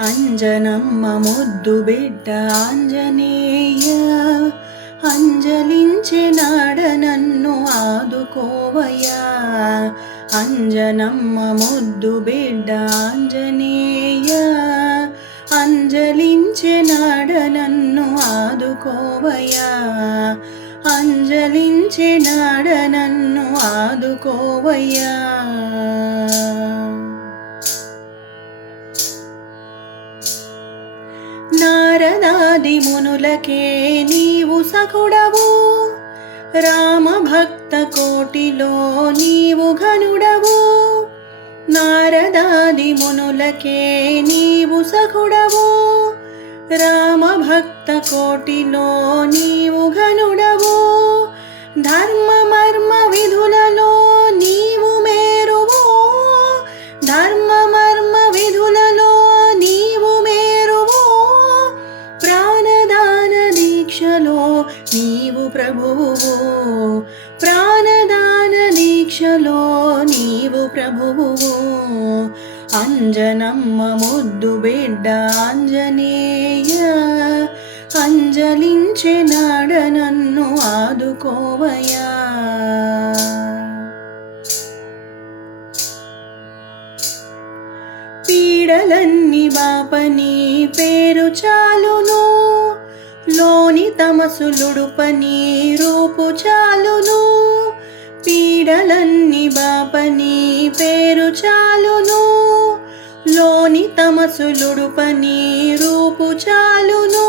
అంజనమ్మ ముద్దు బిడ్డ ఆంజనేయ, అంజలించెనాడ నన్ను ఆదుకోవయ్యా. అంజనమ్మ ముద్దు బిడ్డ ఆంజనేయ, అంజలించెనాడ నన్ను ఆదుకోవయ్యా. అంజలించెనాడ నన్ను ఆదుకోవయ్యా. నారదాది మునులకే నీవు సఖుడవు, రామ భక్త కోటిలో నీవు ఘనుడవు. నారదాది మునులకే నీవు సఖుడవు, రామ భక్త కోటిలో నీవు ఘనుడవు. ధర్మ మర్మ విధులలో నీవు మేరువు, ధర్మ మర్మ విధులలో నీవు మేరువు. ప్రాణదాన దీక్షలో నీవు ప్రభువు, ప్రాణదాన దీక్షలో నీవు ప్రభువు. అంజనమ్మ ముద్దు బిడ్డ ఆంజనేయ, అంజలించెనాడ నన్ను ఆదుకోవయ్యా. పీడలన్నీ బాపని పేరు చాలును, లోని తమసులుడుపని రూపు చాలును. పీడలన్నీ బాపని పేరు చాలును, లోని తమసులుడుపని రూపు చాలును.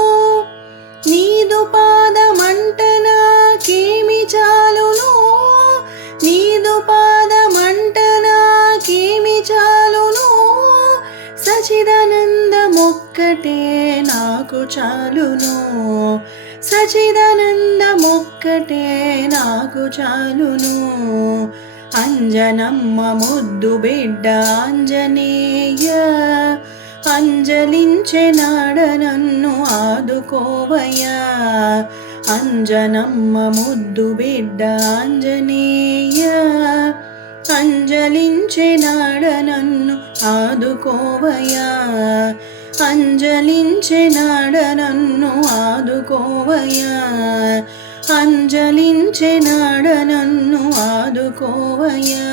నీదు పాదమంట నాకేమి చాలును, నీదు పాదమంట నాకేమి చాలును. సచిదానందమొక్కటే నాకు చాలును, సచిదానందమొక్కటే నాకు చాలును. అంజనమ్మ ముద్దు బిడ్డ ఆంజనేయ, అంజలించెనాడ నన్ను ఆదుకోవయ్యా. అంజనమ్మ ముద్దు బిడ్డ ఆంజనేయ, అంజలించెనాడ నన్ను ఆదుకోవయ్యా. అంజలించెనాడ నన్ను ఆదుకోవయ్యా. అంజలించెనాడ నన్ను ఆదుకోవయ్యా.